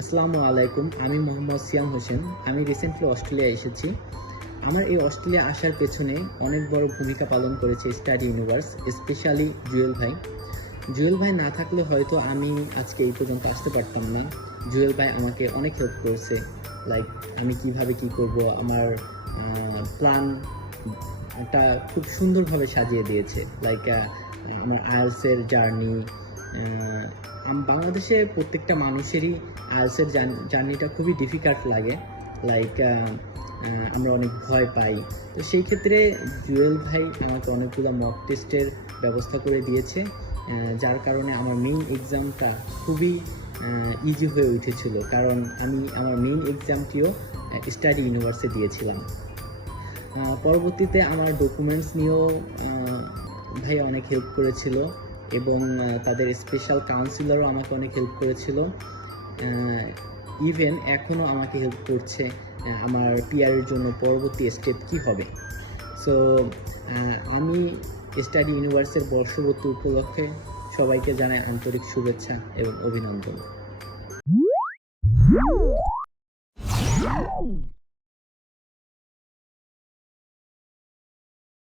আসসালামু আলাইকুম। আমি মোহাম্মদ সিয়াম হোসেন। আমি রিসেন্টলি অস্ট্রেলিয়া এসেছি। আমার এই অস্ট্রেলিয়া আসার পেছনে অনেক বড় ভূমিকা পালন করেছে স্টাডি ইউনিভার্স, স্পেশালি জুয়েল ভাই। জুয়েল ভাই না থাকলে হয়তো আমি আজকে এই পর্যন্ত আসতে পারতাম না। জুয়েল ভাই আমাকে অনেক হেল্প করেছে। লাইক আমি কিভাবে কি করব, আমার প্ল্যানটা খুব সুন্দরভাবে সাজিয়ে দিয়েছে। লাইক আমার আইএলটিএস এর জার্নি, বাংলাদেশে প্রত্যেকটা মানুষেরই আইএলটিএস এর জার্নিটা খুবই ডিফিকাল্ট লাগে। লাইক আমরা অনেক ভয় পাই। তো সেই ক্ষেত্রে জুয়েল ভাই আমাকে অনেকগুলো মক টেস্টের ব্যবস্থা করে দিয়েছে, যার কারণে আমার মেইন এক্সামটা খুবই ইজি হয়ে উঠেছিল, কারণ আমি আমার মেইন এক্সামটিও স্টাডি ইউনিভার্সে দিয়েছিলাম। পরবর্তীতে আমার ডকুমেন্টস নিয়েও ভাই অনেক হেল্প করেছিল, এবং তাদের স্পেশাল কাউন্সিলরও আমাকে অনেক হেল্প করেছিল। ইভেন এখনও আমাকে হেল্প করছে আমার পিআরের জন্য পরবর্তী স্টেপ কী হবে। সো আমি স্টাডি ইউনিভার্সের বর্ষপূর্তি উপলক্ষে সবাইকে জানাই আন্তরিক শুভেচ্ছা এবং অভিনন্দন।